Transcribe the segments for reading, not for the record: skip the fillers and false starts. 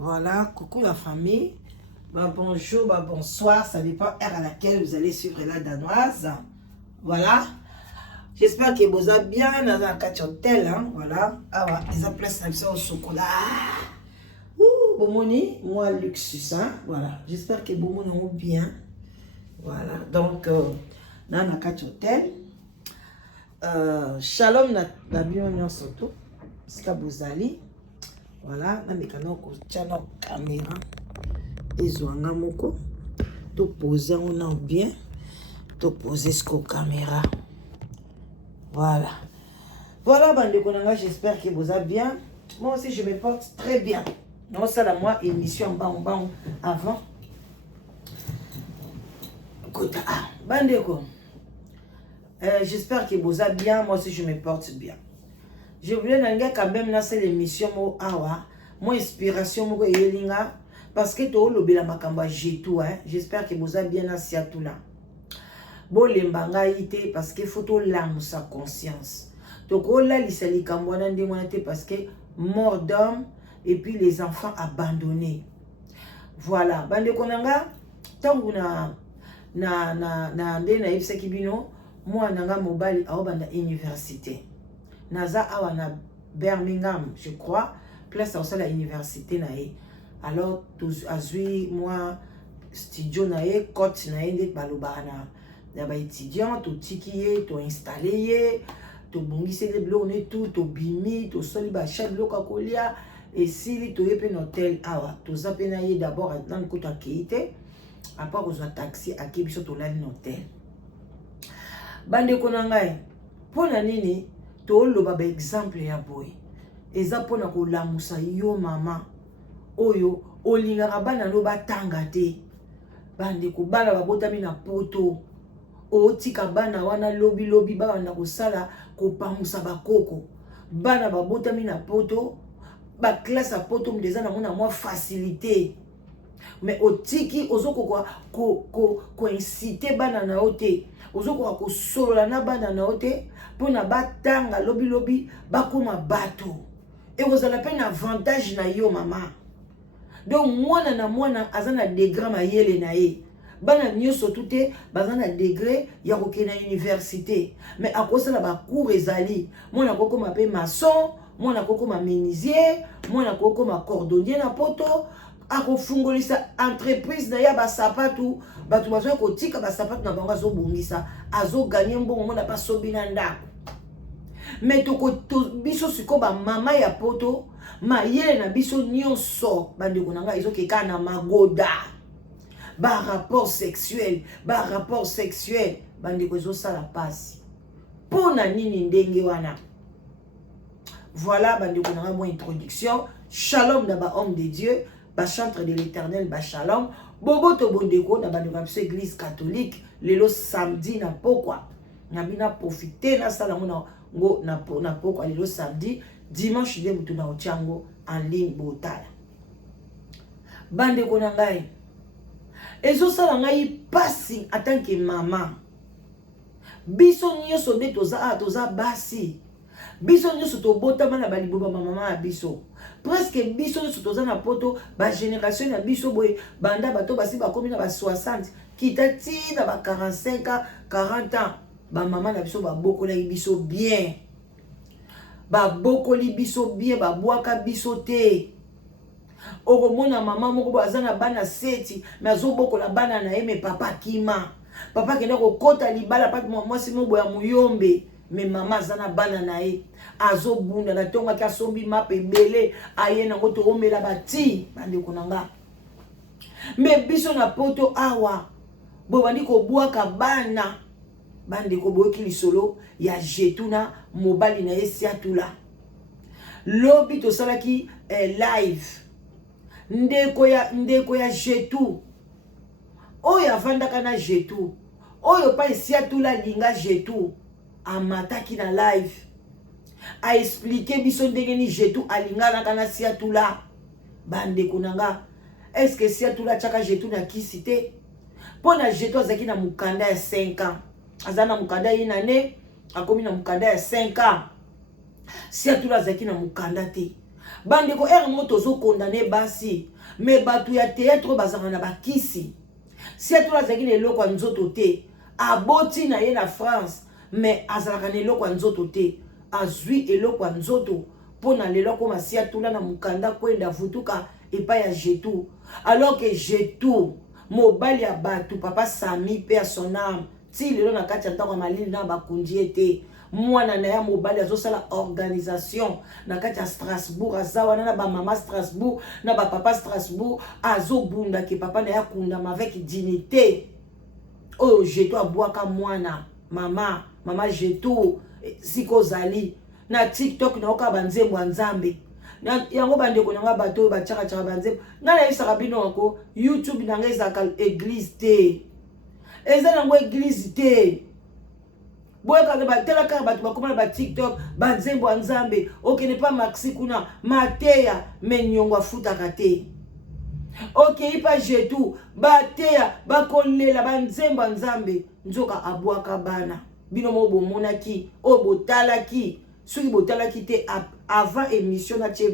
Voilà, coucou la famille. Bah, bonjour, bah, bonsoir. Ça dépend heure à laquelle vous allez suivre la danoise. Voilà. J'espère que vous avez bien dans un catch hôtel. Hein? Voilà. Ah ouais, ils ont place au chocolat. Ouh, Bomoni, moi, luxus. Hein? Voilà. J'espère que Bomoni ont bien. Voilà. Donc, dans un catch hôtel. Shalom, la bienvenue surtout. C'est que vous allez. Voilà, na mekano ko chana caméra ezwanga moko to poser on a bien to poser ce caméra. Voilà. Voilà bande konanga, j'espère que vous allez bien. Moi aussi je me porte très bien. Non ça la moi émission en avant. Kota bande ko. J'espère que vous allez bien, moi aussi je me porte bien. Je voulais quand même lancer l'émission mo awa, mon inspiration mo yelinga parce que to lobela makamba jetou hein. J'espère que vous avez bien assis tout là. Bo lembanga ité parce que faut to lamu sa conscience. To ko la lisali kambwana ndimwana té parce que mort d'homme et puis les enfants abandonnés. Voilà, bande konanga tangu na ndena ipse kibino moi nanga mobali a banda université. Naza awa na Birmingham, je crois, place à la université nae. Alors tous azui moi studio nae, coach nae de balobana. D'aba étudiant, to tikiye, to installé, to bongise de blone tout, to bimi, to soli ba chad loka kolia et si to yepe hotel awa, to zapenaye d'abord dans kota keite, après aux taxi à kibiso to la hotel. Bande konangai, pona nini toloba ba exemple ya boy eza pona ko lamusa yo mama oyo olingaka bana no batanga te bande ko bana babotami na poto otika bana wana lobi bana kosala ko pamusa bakoko bana babotami na poto ba classe a poto mdeza na mona moi facilité mais otiki ozoko ko inciter bana na ote ozoko ko solola na bana na ote pona batanga lobi bakoma bato et vous allez peine avantage na yo mama donc mwana na mwana azana degré mayele na ye bana nyoso tuté bazana degré ya kokena université mais akosala ba cours ezali mwana kokoma pe maçon mwana kokoma menuisier mwana kokoma cordonnier na poto akofungolisa entreprise na ya basapatu batu bazo kotika basapatu na bango azobongisa azo gagner mbongo mona pa sobina ndako mais to biso siko ba mama ya poto mayele na biso nyonso bande konanga ezokeka na magoda ba rapport sexuel bande ko ezosala pasi pona nini ndenge wana. Voilà bande konanga mo introduction. Shalom na ba homme de Dieu, ba chantre de l'Éternel, ba shalom bobo to bondeko na bande ko église catholique lelo samedi na pokwa na bina profiter na sala mona ngo na pokwa lelo samedi dimanche de mutu na ochango en ligne botala bande ko na ngai ezo sala ngai pasi en tant que maman biso nyoso de toza basi biso nyoso to botama na baliboba mama biso presque biso nyoso toza na poto ba génération na biso boy banda bato basi bakomi na ba 60 kitati na ba 45 ans 40 ans ba mama na biso ba bokoli biso bien ba boaka biso te okomona mama moko bazana bana seti mais azobokola bana na ye me papa kima papa kenda kokota libala pati mwasi mo boya muyombe mais mama zana bana na ye azobunda na tonga ka sombi mape bele aye na ngoto omela bati bande konanga mais biso na poto awa bo bandi ko bwaka bana bande ko boki lisolo ya jetuna mobali na esi atula lobi to salaki live ndeko ya jetu oyo avandaka na jetu oyo pa esi atula linga jetu amataki na live a expliquer biso ndenge ni jetu alingana na siatula bande konanga est-ce que siatula chaka jetu na kisite pona jetu azaki na mukanda ya 5 ans azana mukanda ina ne akomi na mukanda ya 5 ans siatula azaki na mukanda te bandeko moto zo condamné basi mais batu ya théâtre bazanga na bakisi si to la zaki leloko nzoto te aboti na ye na France mais azalaka na eloko nzoto te azwi eloko nzoto pona leloko masia tula na mukanda kwenda vutuka epa ya Jetou alors que Jetou mobali ya batu papa Sami pe à son âme ti lelo na kati ya ntango malili na bakundi ete mwana na ya mobali azosala organisation na kati ya Strasbourg azawana na ba mama Strasbourg na ba papa Strasbourg azobunda ke papa na ya kundama avec dignité oyo Jetou abwaka mwana mama Jetou sikozali na TikTok na oka banzembo ya Nzambe yango bandeko nanga bato bachaka banzembo ngana yisaka bino ako YouTube nanga ezaka église te eza nango église te boye kaza batela ka bato bakoma ba TikTok banzembo ya Nzambe okene pa maxi kuna mateya menyongo afutaka te okay pa Jetou bateya bakolela banzembo ya Nzambe nzoka abwaka bana bino mo bomonaki o botalaki soki botalaki te avant émission na tie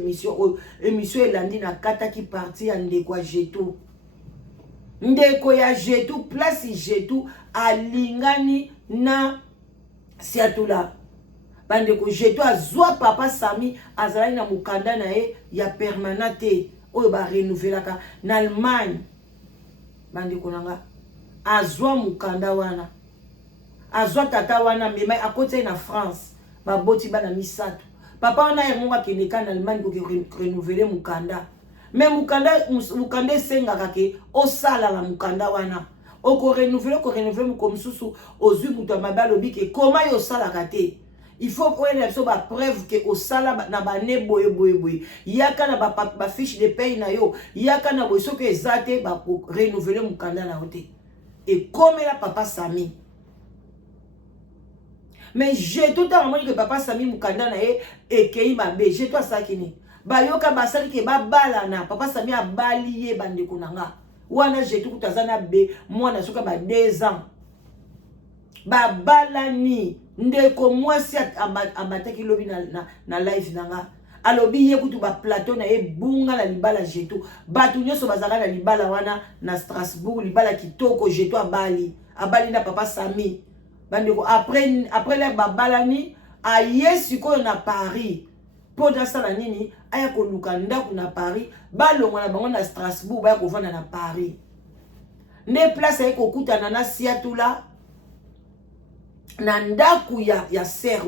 émission elandi na kataki parti ya ndeko ya Jetou ndeko ya Jetou place Jetou alingani na siatula bandeko Jetou azwa papa Sami azalaki na mukanda na ye ya permanente oyo ba renouvelaka na Allemagne bandeko nanga azwa mukanda wana azwa tata wana mema akote na France baboti bana misato papa wana yango akendeka na Allemagne ko renouveler mukanda mais mukanda sengaka ke osala la mukanda wana oko renouveler mukomsusu ozwi muto mabalo bike koma yo sala kate il faut qu'on ait ba preuve que osala na bane boye yaka na ba fiche de paye na yo yaka na boye soki ezate ba renouveler mukanda na hote et comme la papa Sami mais j'ai tout à moment que papa Sami mukanda na ye ekei mabe j'ai tout ça kini ba yoka basali ke ba bala na papa Sami abali ye bandeko nanga wana j'ai tout kutazana be mwana soka ba 2 ans ba balani ndeko mwasi abataki lobi na live nanga alobi ye kutu ba plateau na ye bunga na libala Jetou batu nyoso bazaka na libala wana na Strasbourg libala kitoko Jetou abali na papa Sami bandeko après le babalani aye sikoyo na Paris po na sala nini aya koluka ndako na Paris balongo na bango na Strasbourg baya kovanda na Paris ne place aye kokutana na siatula na ndaku ya ser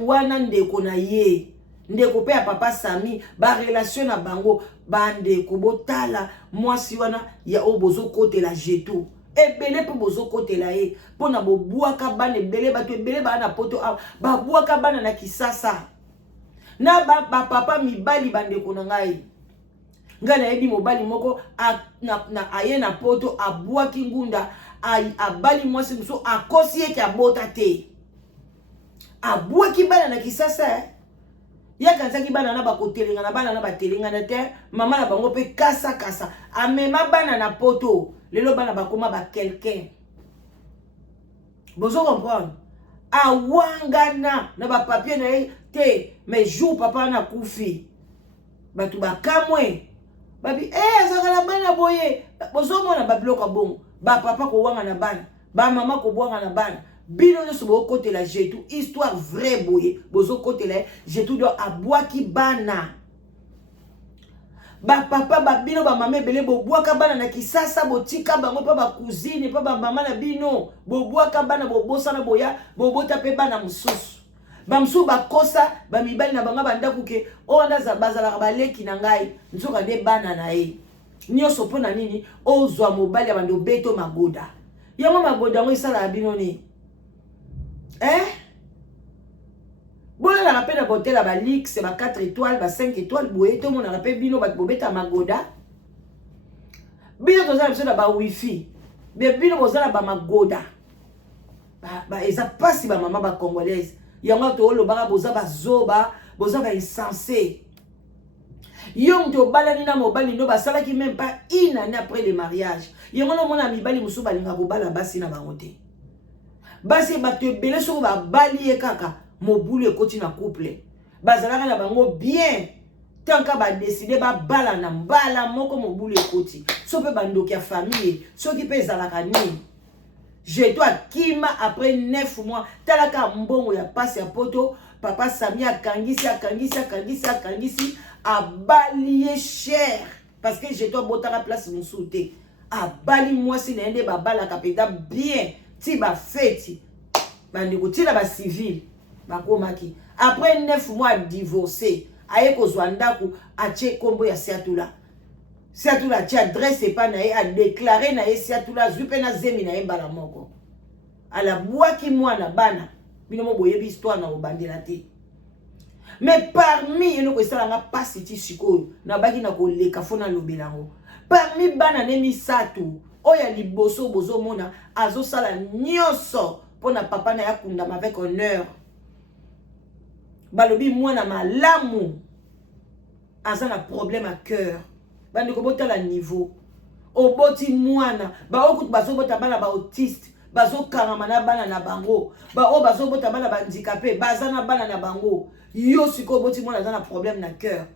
wana ndeko na ye ndeko pe ya papa Sami ba relation na bango bandeko botala mwasi wana ya obozo kote la Jetou ebele pe bozo kote la ye pona bobuaka bana ebele bato ebele bana poto babuaka bana na Kisasa na papa mibali bandeko na ngai ngana yebi mobali moko na aye na poto abuaki ngunda abali mwasi muso akosi ye kia bota te abuaki bana na Kisasa yakanzaki bana na bakotelenga na bana na batelenga na te mama na bango pe kasa amema bana na poto lelo bana bakoma ba quelqu'un bozo comprendre awangana na ba papier na te mais jour papa na kufi batu bakamwe babi azakala bana boye bozo mona ba bloka bon ba papa ko wanga na bana ba mama ko bwanga na bana bino nyoso bo côté la Jetou histoire vrai boye bozo côté la Jetou do abwaki bana ba papa ba bino ba mama ebele bobwaka bana na Kisasa botika bango pa ba cousine pa ba mama na bino bobwaka bana bobosa na boya bobota pe bana mususu ba musu bakosa ba mibali na banga banda kuke onda za bazala baleki na ngai nzoka de bana na ye nyoso pona nini ozwa mobali ya bando beto magoda yango magoda ngo isala bino ni Bona na rappel na botel ba Lix ba 4 étoiles ba 5 étoiles boye to mona rappel bino ba bobeta magoda bino to za biso na ba wifi be bino bozala ba magoda ba eza pasi ba mama ba congolaise yango to lo ba boza ba zoba boza ba insensé yo mto balani na mobali no basala ki même pas une année après le mariage yango no mona mibali musu balinga bobala basi na bangote basi ba te belé so ba bali e kaka mobulu ekoti na couple bazalaka na bango bien tant que ba décider ba bala na mbala moko mobulu ekoti so pe bandoki ya famille soki pe ezalaka nini je dois kima après 9 mois talaka mbongo ya pasi ya poto papa Sami akangisi abalié cher parce que je dois botter la place mon souté abali moi si na ende ba bala kapeta bien ti ba feti bandeko ti na ba civil bakomaki après 9 mois divorcé aye kozwa ndako atie kombo ya Siatula atie adresse epa na ye a déclaré na ye Siatula azwi mpe na zemi na ye mbala moko alabwaki mwana bana bino mo boyebi histoire na obandela te mais parmi eloko esalanga pasi ti sikoyo na baki na koleka fo na lobelango parmi bana ne misato oya liboso bozomona azosala nyonso mpona papa na ya kundama avec honneur balobi mwana malamu aza na problème à cœur bandeko botala niveau oboti mwana baokutu bazobota bana ba autiste bazokangama na bana na bango bao bazobota bana bandicapé baza na bana na bango yo siko oboti mwana aza na problème na cœur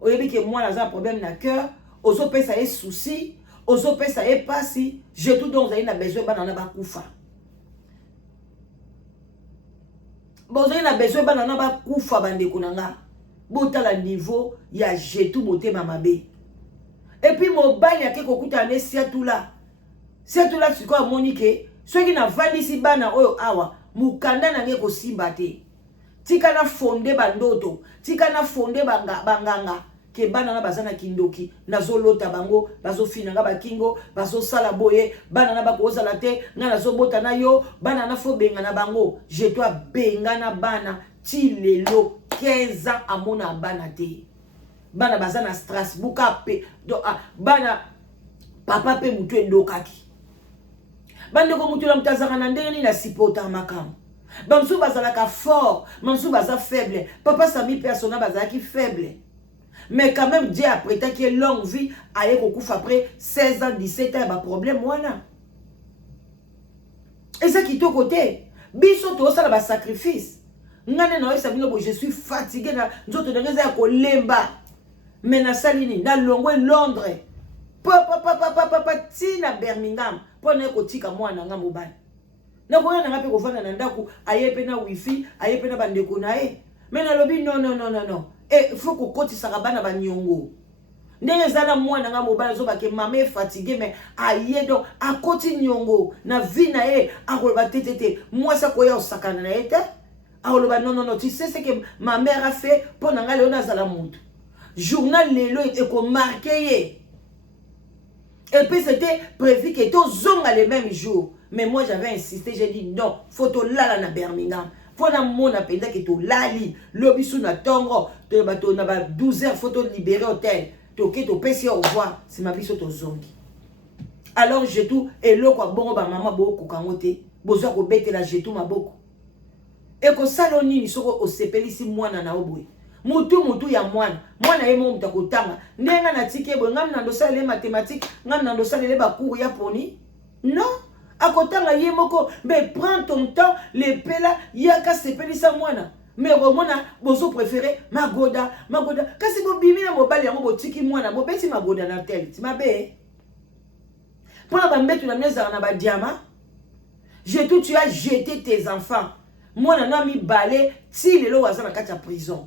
oyebi ke mwana aza na problème na cœur ozopesa ye souci ozopesa ye pasi je tout donc ozali na besoin bana na bakufa bozali na besoin bana na bakufa bandeko na nga botala niveau ya jetu motema mabe et puis mobali ake kokuta ne Siatula sikoyo amoni ke soki na vandisi bana oyo awa mukanda na nge kosimba te tika na fonde bandoto tika na fonde banganga ke bana na bazana kindoki nazolota bango bazofina nga bakingo bazosala boye bana na bakozala te nga nazobota na yo bana na fo benga na bango je dois benga na bana ti lelo 15 ans amona bana te bana bazana Strasbourg pe bana papa pe mutu endokaki bandeko mutu na mutazaka na ndenge na sipota makamu bamsu bazalaka fort mamsu baza faible papa Sami persona bazalaki faible mais quand même Dieu a prêté qu'il y ait longue vie aye kokufa après 16 ans 17 ans ba problème wana et ça qui to côté biso to sala ba sacrifice ngane na osa bino bo je suis fatigué na nzoto ndenge za ko lemba mais na salini na longwe Londres papa tina Birmingham pona ko tika mwana nga mobali na ko yana ngape ko fana na ndaku aye pe na wifi aye pe na bandeko na e mais na lobi non et faut ko kotisa bana ba nyongo ndenge zana mwana nga mobali zo bake mama fatigué mais aye donc akoti nyongo na vie na e akoloba tetete moi ça ko ya osakana na ete akoloba non tu sais ce que ma mère a fait pona nga leo nazala mutu journal lelo et ko marqué et puis c'était prévu que tous zonga les mêmes jours mais moi j'avais insisté j'ai dit non photo là na Birmingham pona mona penda que to lali lobisu na tongo to bato na ba 12 heures photo libéré hôtel to ke to pesi au revoir c'est ma biso to zongi alors j'ai tout et lo kwa bongo ba mama boko kangote bozo ko betela j'ai tout maboko et ko saloni soko osepelisi mwana na obwe mutu ya mwana ye mo mutakotanga ndenga na tike bo ngam na ndosala les mathématiques ngam na ndosala les bakuru ya poni non akotanga ye moko mais prends ton temps les pela yaka sepelisa mwana mais romona bozo préféré magoda kasi bo bimi na mobali yango botiki mwana bo beti magoda na tel ti mabe pona ba mbetu na mneza na ba diama j'ai tout tu as jeté tes enfants mwana na mi balé ti lelo wazana kati ya prison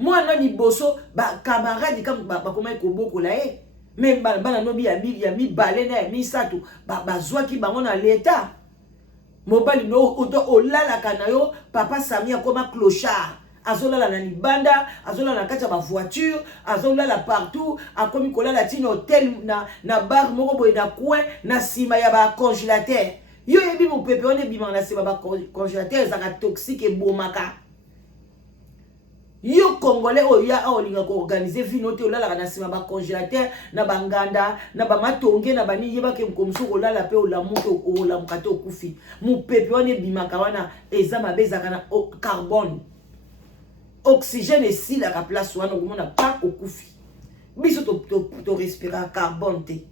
mwana ni boso ba camarade comme ba koma ko boko la e même bana no bi ya mi balé na mi sato ba zwaki bango na l'état mobali no oto olala kanayo papa Sami akoma clochard azolala na libanda azolala na kati ya ba voiture azolala partout akomi kolala tino hotel na bar moko boye na coin na sima ya ba congélateur yo yebi mo pepe on ebima na sima ba congélateur zaka toxique et bomaka yo congolais oya olinga ko organiser vino te olala na sima ba congélateur na banganda na ba matonge na bani yeba ke mkomso olala pe olamuto olamuka te okufi mu pepe on ebimaka wana eza mabezaka na carbone oxygène et si la place wana komona pas okufi biso to respirer carbone te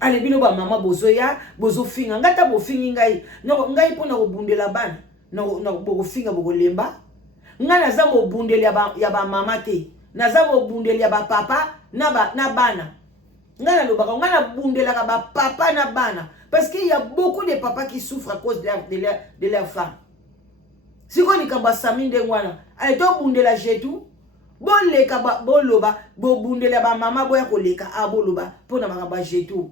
ale bino ba mama bozoya bozo finga ngata bo fingi ngai no ngai pona kobundela bana na bokofinga bokolemba. Nga naza mobundeli ya ba mama te. Naza mobundeli ya ba papa na bana. Nga na lobaka nga na bundelaka ba papa na bana. Parce qu'il y a beaucoup de papas qui souffrent à cause de leur femme. Si on dit que Sami Ndengwana, elle est au bundela jetou. Bon leka boloba, bo bundela ba mama boya koleka aboloba pour na makaba jetou.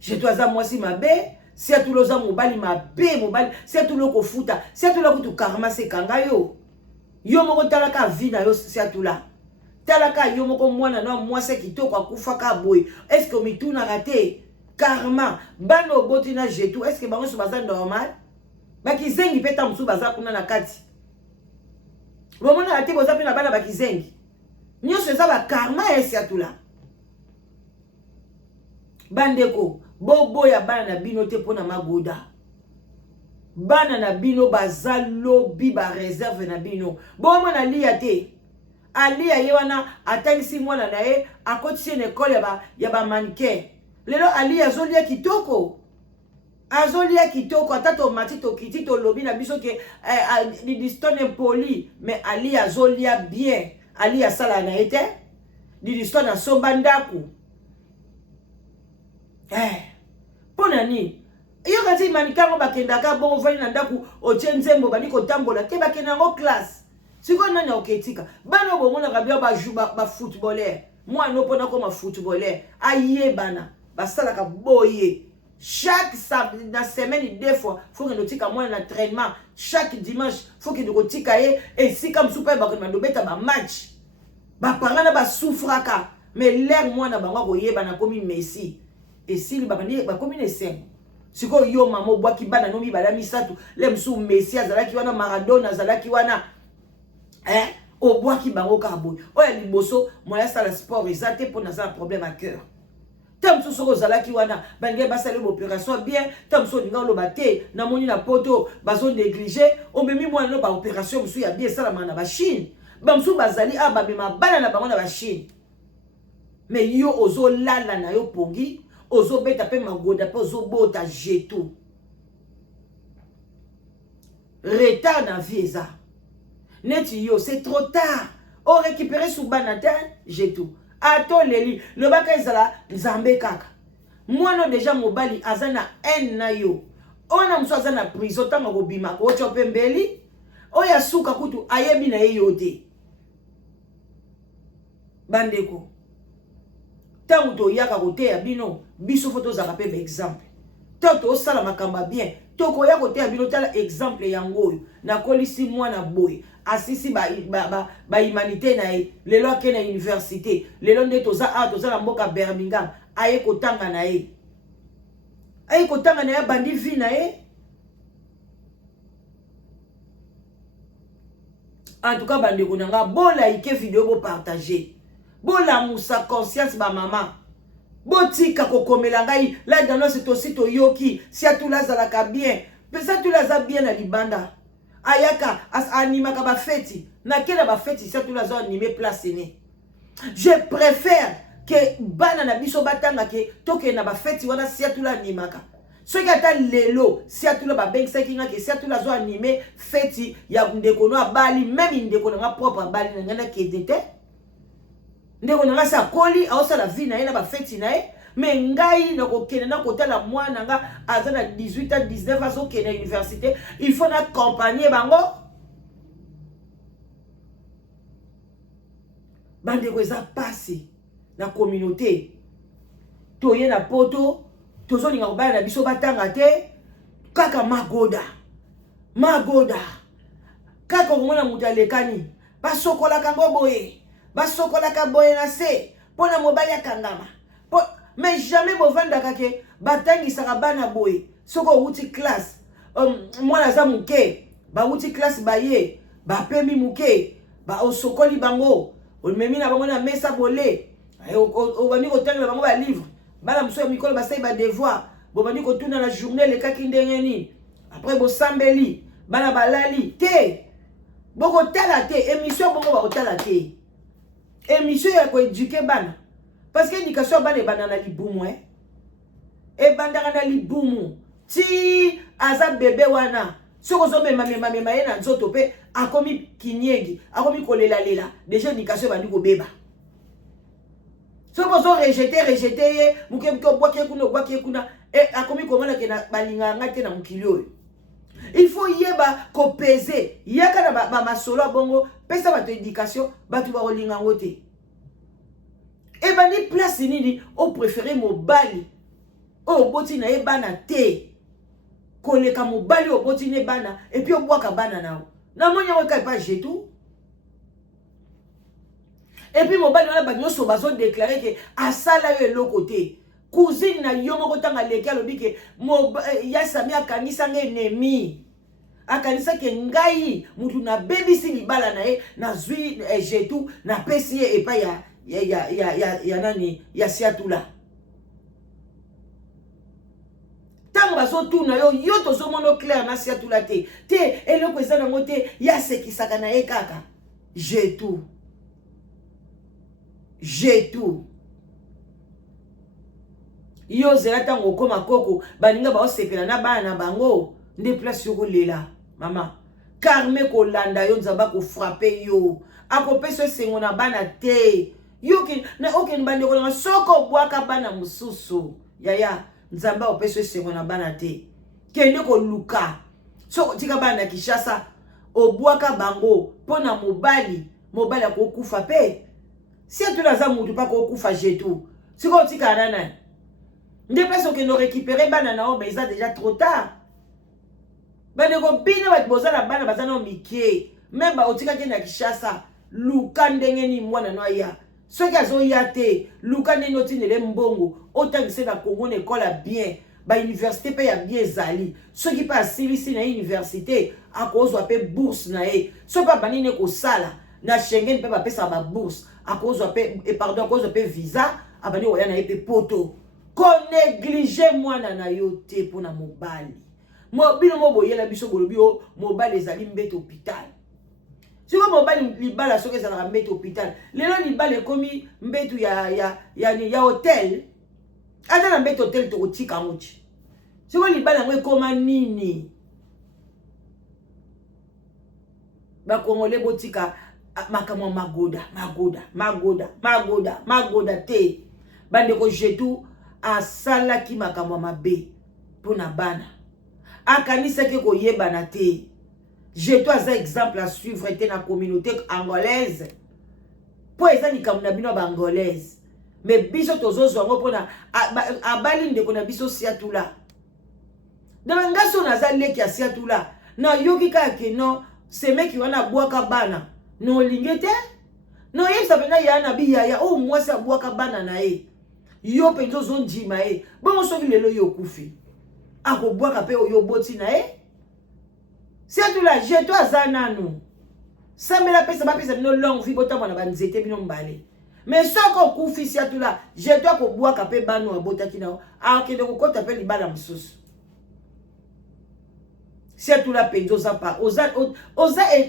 Jetou aza mwasi mabe. Si à tout le monde mobali mobali, si à tout le monde futa, si à tout le monde karma se kanga yo. Yo moko talaka vida yo si à tout là. Talaka yo moko mwana no mwase kitoko akufa ka boy. Est-ce que mitu na raté karma bano botina jetu est-ce que bango so baza normal? Bakizengi peta msu baza kuna na kati. Bomona raté boza pe na bana bakizengi. Nyoso eza ba karma esi à tout là. Bandeko bobo ya bana na bino te pona magoda. Bana na bino bazalo bi ba réserve na bino. Bomo na liya te. Ali ya yewana atangisi mwana na ye akotisi na école ya ba mannequin. Lelo ali azolia kitoko. Azolia kitoko atato matito kitito lobi na biso ke di distone poli mais ali azolia bien. Ali ya sala na ete. Di distone sobandaku. Pona ni iyo kati manikango bakendaka bon vali na ndaku otie nzembo bani kotambola te bakenda ngo classe siko nani oketika bana bomona kabia ba jou ba footballeur moi no pona ko ma footballeur aye bana basala ka boye chaque samedi na semaine deux fois faut que notika moi na entraînement chaque dimanche faut que notika ye et si comme super ba ko mandobeta ba match ba parana ba souffraka mais l'air moi na bango koyeba na komi Messi. Et si le babani ba commune sen siko yo mamo bwaki bana no mi bala misatu le msu Messi azalaki wana Maradona azalaki wana o bwaki bango karbo oya liboso moya sala sport ezate pour na ça problème à cœur tam so soko azalaki wana bange basale opération bien tam so ninga lo baté na moni na poto bazo négliger o memi mwana no ba opération msu ya bien sala mana ba Chine ba msu bazali ba mema bana na bango na ba Chine mais yo ozo lala na yo pongi ozo beta pe magoda pe ozo bota jetou. Retard dans vie eza. Neti yo, c'est trop tard. O récupérer sous banata jetou. Ato leli, le baka ezala nzambe kaka. Mwana déjà mobali azana en na yo. Ona mso azana prison tanga kobima ko chopembeli. Oya suka kutu ayebi na ye yote. Bandeko. Tant to yaka kote ya bino biso foto za rappel exemple toto sala makamba bien toko ya kote ya bino tala exemple yango na kolisi mwana boy asisi ba humanité na ye lelo ke na université lelo nde toza na mboka Birmingham aye kotanga na ye bandi vi na ye. En tout cas bandeko nanga bola ike vidéo bo partager. Bola musa conscience ba maman. Botika kokomela ngai la dans ce aussi to yoki si atula zalaka bien. Pesa tula za bien na libanda. Ayaka as anima ka ba feti. Na kela ba feti si atula za animer place ne. Je préfère que bana na biso batanga ke toke na ba feti wana si atula animaka. Ce qui ata lelo si atula ba beng sekinga ke si atula zo animer feti ya ndeko no abali même ndeko na propre abali na ngana kedete. Ndeko nanga sa koli aosa la vie na ye na ba feti na ye mais ngai na kokene na kotala mwana nga azana 18 ans 19 ans okene université il faut na accompagner bango bandeko eza pasi na communauté toye na poto tozolinga kobala na biso batanga te kaka magoda kaka komona mutu alekani basokolaka ngo boye basokolaka boye na se pona mobali akangama mais jamais bovandaka ke batangisaka bana boye soko uti classe mwana za muke ba uti classe baye ba pemi muke ba osokoli bango omemi na bango na mesa bole obandi kotangela bango ba livre bana muso ya mikolo basai ba devoir bobandi kotuna na journée lekaki ndenge nini après bosambeli bana balali te boko tala te émission bongo ba kotala te émission ya ko éduquer bana parce que éducation bana bana na libumu e bandaka na libumu ti aza bébé wana soko zo mema ye na nzoto pe akomi kinyengi akomi kolela lela déjà éducation bandi ko beba soko zo rejeter ye muke obwaki kuna akomi komona ke na balinga ngate na mukili oyo. Il faut yeba ko peser yaka na ba masolo bongo pesa bato éducation batu ba kolinga ngote. Et bani place nini o préférer mobali o boti na ye bana te koleka mobali o boti ne bana et puis o bwaka bana nao na monya weka pas jetu. Et puis mobali wana banyo so bazo déclarer que asala yo eloko te cousine na yo moko tanga leki alobi ke ya sami akanisa nge ennemi akanisa ke ngai mutu na bebisi libala na ye na zwi jetu na pesi ye epa ya nani ya siatula tango baso tuna yo tozo mono clair na siatula te eloko eza nango te ya sekisaka na ye kaka jetu yo zela tango koma koko baninga ba osepela na bana na bango nde place yo kolela mama karme ko landa yo nzamba ko frapper yo akopesa esengo na bana te yo ki na okeni bande ko na soko bwaka bana mususu yaya nzamba opesa esengo na bana te kende ko luka soko tika bana Kishasa obwaka bango pona mobali akokufa pe si tu laza mutu pa kokufa jetu siko tika nana nde place que nous récupérer banana mais ça déjà trop tard. Bane ko bina bat bozala bana bazana mikie même ba otika ke na Kishasa luka ndenge ni mwana no ya soki azo yate luka ndenge otinele mbongo otangise na Congo école bien ba université pe ya bien zali soki pa silisi na université akozwa pe bourse na e so pa banine ko sala na Schengen pe ba pesa ba bourse akozwa pe akozwa pe visa abani oya na pe poto ko néglige mwana na yo te pona mobali bino moboyela biso bolobi o mobali ezali mbete hôpital siko mobali libala soki ezalaka mbete hôpital lelo libala ekomi mbetu ya hotel ata na mbete hotel tokotika yango ti siko libala yango ekoma nini bakongole botika makamwa magoda te bandeko jetu asalaki makamwa mabe pona bana akanisaki koyebana te jetu aza exemple à suivre te na communauté angolaise po eza likambo na bino baangolaise mais biso tozozwa ngo pona abali ndeko na biso siatula na ngaso naza leki ya siatula na yoki kaka ke no semeki wana bwaka bana no lingete no yebisa pena ya na biyaya o mwasi abwaka bana na ye yo penzo zonjima e bongo soki lelo yo kufi akobwaka pe oyo boti na e siatula jeto azananu sambela pesa bapesa bino longue vie botambo na banzete bino mbale mais soko kufi siatula jeto akobwaka pe bano abotaki nao akende kokota pe libala mususu siatula penzo za pa oza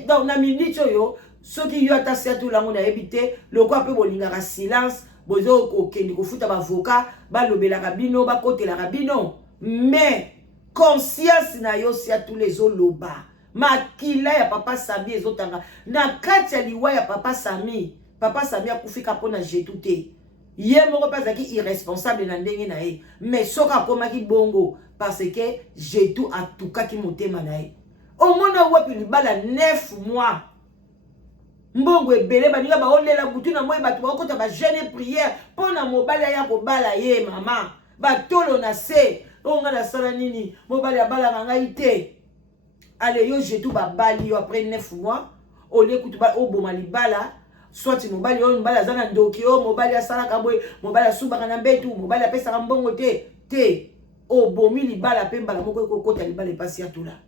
donc na minute oyo soki yo ata siatula ngo na ebite lokwa pe bolingaka silence bozo kokende kofuta bavoka balobelaka bino bakotelaka bino mais conscience na yo siatula ezoloba makila ya papa Sami ezotanga na kati ya liwa ya papa Sami akufika pona jetu te ye moko pazaki irresponsable na ndenge na ye mais soka akomaki bongo parce que jetu atukaki motema na ye omona wapi libala 9 mois mbongo ebele baninga baolela butu na moye bato bakota ba jeune prière pona mobali ya kobala ye mama batolo na se onga na sala nini mobali abala ngai te ale yo jetu babali yo après 9 mois ole kutu ba oboma libala soit mobali yo mbala zana ndoki yo mobali asala kaboy mobali asubaka na mbetu mobali apesa mbongo te obomi libala pe mbala moko ekokota libala epasi atula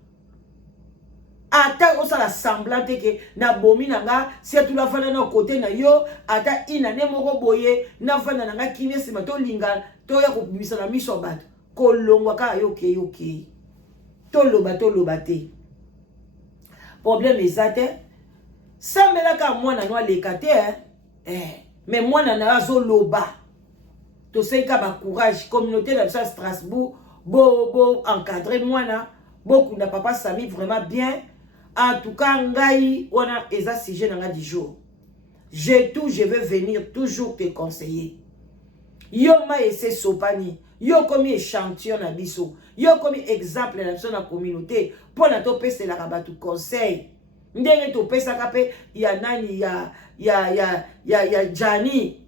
ata osala semblant ke na bomi nanga si atula fana na kote na yo ata inane moko boye na fana nanga kine sima to linga to ya kubimisa na miso bato kolongwa ka yoke to loba te problème ezate sambela ka mwana no aleka te mais mwana na azo loba to seka ba courage communauté de Strasbourg encadrer moi, beaucoup n'a papa Sami vraiment bien. En tout cas, ngai, on a eza sujet dans du jour. Je veux venir toujours te conseiller. Yo ma ese sopani. Yo comme échantillon na biso. Yo comme exemple dans la communauté. Pour na to pese la rabatu conseil. Ndenge to pesa kape ya nani ya Jani.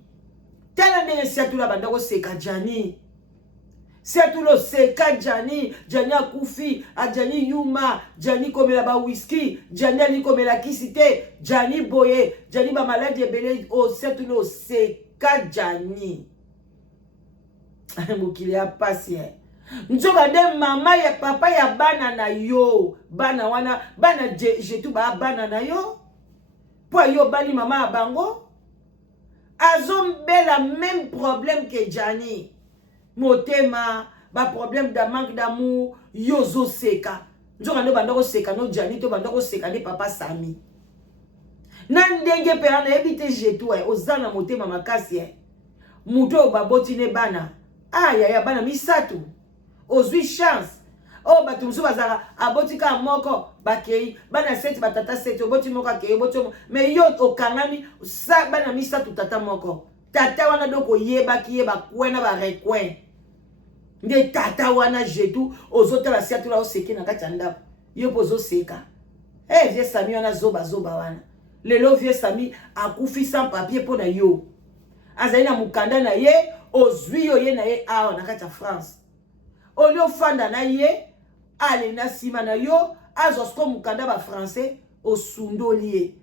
Tala ndenge sia tu la bandako seka Jani. Sia tu lo seka Jani. Jani akufi. A Jani yuma. Jani komela ba whisky. Jani ali komela kisite. Jani boye. Jani ba malade ebele. Oh sia tu lo seka Jani. Mokili ya pasi. Njoka de mama ya papa ya bana na yo. Bana wana. Bana jetu ba bana na yo. Po yo bali mama ya bango. Azom la même problème que Jani. Motema. Ba problème de manque d'amour. Yo zo seka. Njoka de bandako seka no Jani. To bandako seka de papa Sami. Nandenge pe ana ebite jetu. Ozana motema makasi. Muto baboti ne bana. Ah, ya bana misatu. Ozwi chance. Oh, batu musu bazara. Abotika moko. Bakei. Bana seti batata seti. Oboti moko akei. Oboti moko. Me yo okangami. Sa bana misatu tata moko. Tata wana doko yeba ki yeba kwena ba rekwen. Nde tata wana jetu. Ozota la siatu la oseke na kati anda. Yo pozo seka. Vie Sami wana zoba wana. Lelo vie Sami akufi sans papier po na yo. Azali na mukanda na ye. Ozwi yo ye na ye awa na kati ya France. Olio fanda na ye, ale na sima na yo, azosko mukanda ba français, osundoli ye.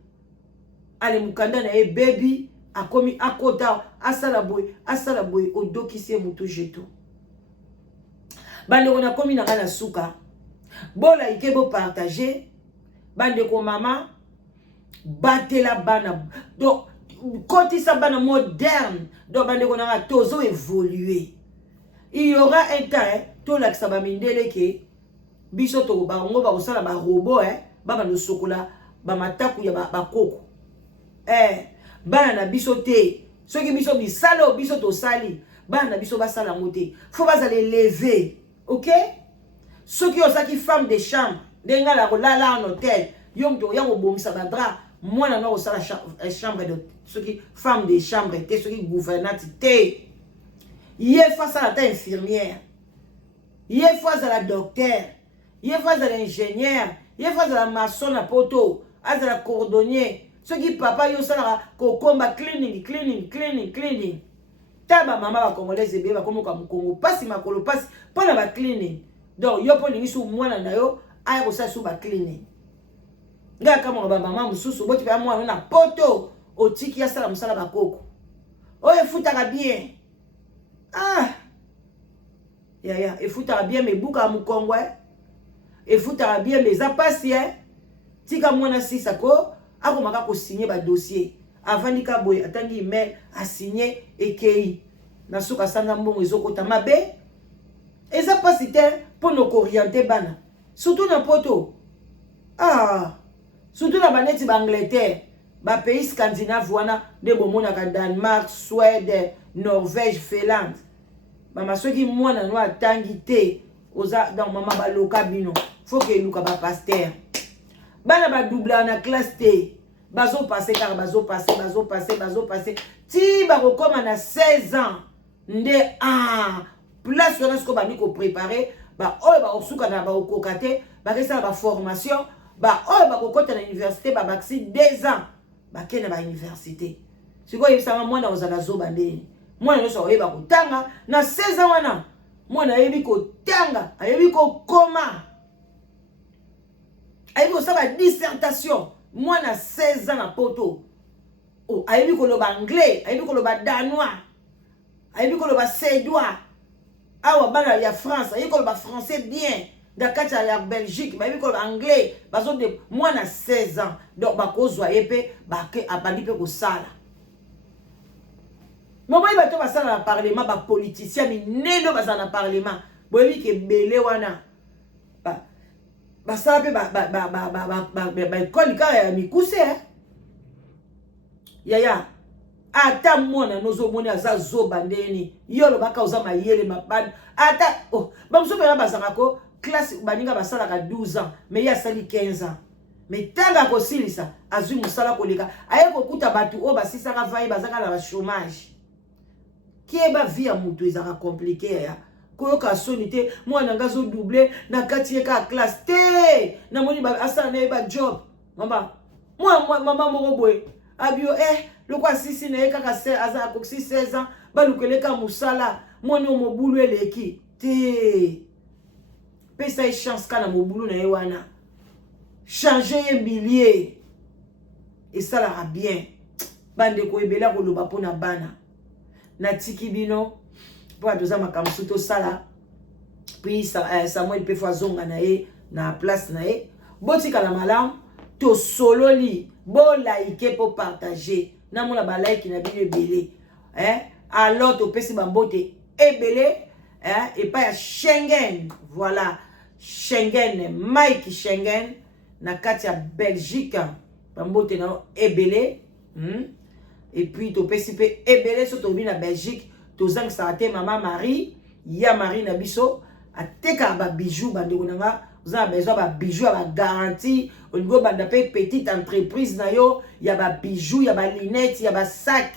Ale mukanda na ye baby, akomi akota, asala boy, odokisi ye mutu jeto. Bande kona komi na kana suka. Bola ike bo partager. Bande ko mama, batela bana. Donc, quand il s'abonne moderne, donc on a toujours évolué. Il y aura un temps, tout là que ça va m'aider que bisoto ba ngo ba osala ba robot ba no sokola ba mataku ya ba koko. Bana na bisoté, ceux qui biso bisalo bisoto sali, bana biso ba sala ngote. Faut pas aller lever, OK? Ceux qui ont ça qui femme de chambre, denga la en hôtel, yom to yango bomisa ba drap. Moi, non, ça la chambre de ceux qui femmes de chambre, ceux qui gouvernent, il est face à la infirmière, il est face à la docteur, il est face à l'ingénieur, il est face à la maçon à poteau, à la cordonnier, ceux qui papa yo ça combat cleaning. Taba maman va congolaise bébé va comme Congo, passe ma colo passe pas la cleaning. Donc yo pour l'ingi sous moi na yo, aïe ko ça sous ba cleaning. Nga kama maman mususu boti pa mwana na poto otiki ya sala musala bakoko oye futaka bien efutaka bien mebuka mukongwe efutaka bien mes apasi tika mwana sisa ko akomaka ko signer ba dossier avant ka boye atangi email a signer ekei na suka sanga mbongo ezokota mabe eza pasi te pour nous orienter bana surtout na poto surtout na baneti ba Angleterre, ba pays scandinave wana de bomona ka Danemark, Suède, Norvège, Finlande. Ba masoki mwana no atangi te oza dans mama ba loka bino. Faut que luka ba pasteur. Bana ba double na classe T. Bazo passer car bazo passer. Ti ba kokoma na 16 ans. Nde place wana sko ba niko préparer ba oyo ba osuka na ba okokate ba kesa ba formation. Ba oh ba kokota na université ba baxi 2 ans ba kena ba université siko yebisanga mwana ozala zoba ndeni mwana nyonso oyeba kotanga na 16 ans wana mwana ayebi kotanga ayebi kokoma ayebi kosala dissertation mwana 16 ans na poto ayebi koloba anglais ayebi koloba danois ayebi koloba suédois awa bana ya France ayebi koloba français bien. Dakati ya Belgique, ba biko anglais, bazo de moi na 16 ans. Donc ba kozwa yepe ba ke abandi pe ko sala. Mo ba to ba sala na parlement ba politicien mi neno ba sala na parlement. Boyebi ke belé wana. Ba sala pe ba école ka ya mikuse Yaya. ata mwana nozomoni aza zoba ndeni yolo baka oza mayele mabani ata oh bamuso pena bazaka ko classe baninga basalaka 12 ans mais ya sali 15 ans mais tanga ko silisa azui musala koleka aye kokuta batu o basisaka vai bazaka na ba chômage kieba vie ya mutu ezaka compliqué ya koyoka soni te mwana ngazo doubler na kati ye ka classe te na moni ba asala na ba job mama mama moko boy abio le quoi sisi na ye kaka aza akoksi 16 ans balukeleka musala moni omobulu eleki te pesa ye chance kana mobulu na ye wana changer ye millier et ça la bien bande ko ebela koloba pona bana na tiki bino po adoza makamsu to sala puis Samuel pe fois zonga na ye na place na ye botika la malam to sololi bo like po partager na mona ba like na bino ebele alors to pesi bambote ebele et pas ya Schengen voilà Schengen Mike Schengen na kati ya Belgique bambote na ebele et puis to pesi pe ebele so to bi na Belgique to zang sa te maman Marie ya Marie na biso ateka ba bijoux bandeko nanga vous avez besoin ba bijoux ba garantie au niveau banda pe petite entreprise na yo ya ba bijoux ya ba lunettes ya ba sac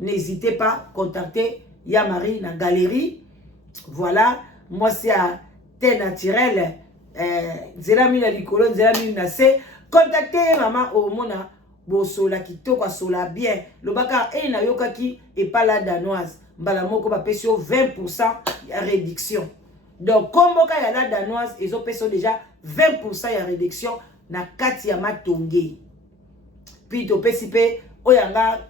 n'hésitez pas contacter ya Marie na galerie voilà moi c'est à thé naturel zela mina likolo zela mina se contacter maman au mona bosola kitoko sola bien lobaka na yokaki et pas la danoise mbala moko ba pesio 20% ya réduction donc comme ya la danoise ils ont pesio déjà 20% ya réduction na kati ya matonge puis to pesipe oyanga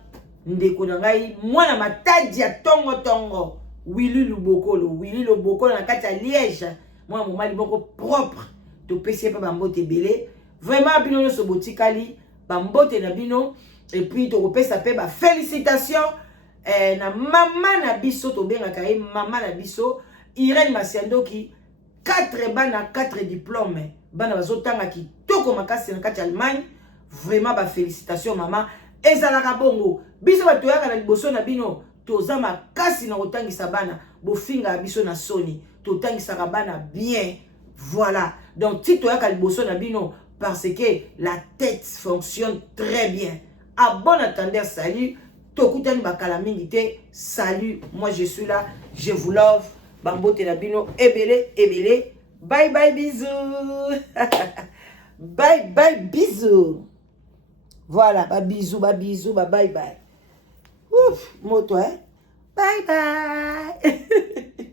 ndeko na ngai mwana matadi ya tongo Willy Lubokolo na kati ya Liège moi moma liboko propre to pesipe bambote belé vraiment bino so botikali bambote na bino et puis to kopesa pe ba félicitations na mama na biso to bengaka ye mama na biso Irène Masiandoki 4 bana 4 diplômes bana bazotanga kitoko makasi na kati ya Allemagne vraiment ba félicitations mama ezalaka bongo biso batoyaka na liboso na bino toza makasi na kotangisa bana bofinga biso na soni totangisaka bana bien voilà donc ti toyaka liboso na bino parce que la tête fonctionne très bien à bon attendeur salut tokutani bakala mingi te salut moi je suis là je vous love bambote na bino ebele bye bye bisous bye bye bisous voilà bisous bye bye ouf moto bye bye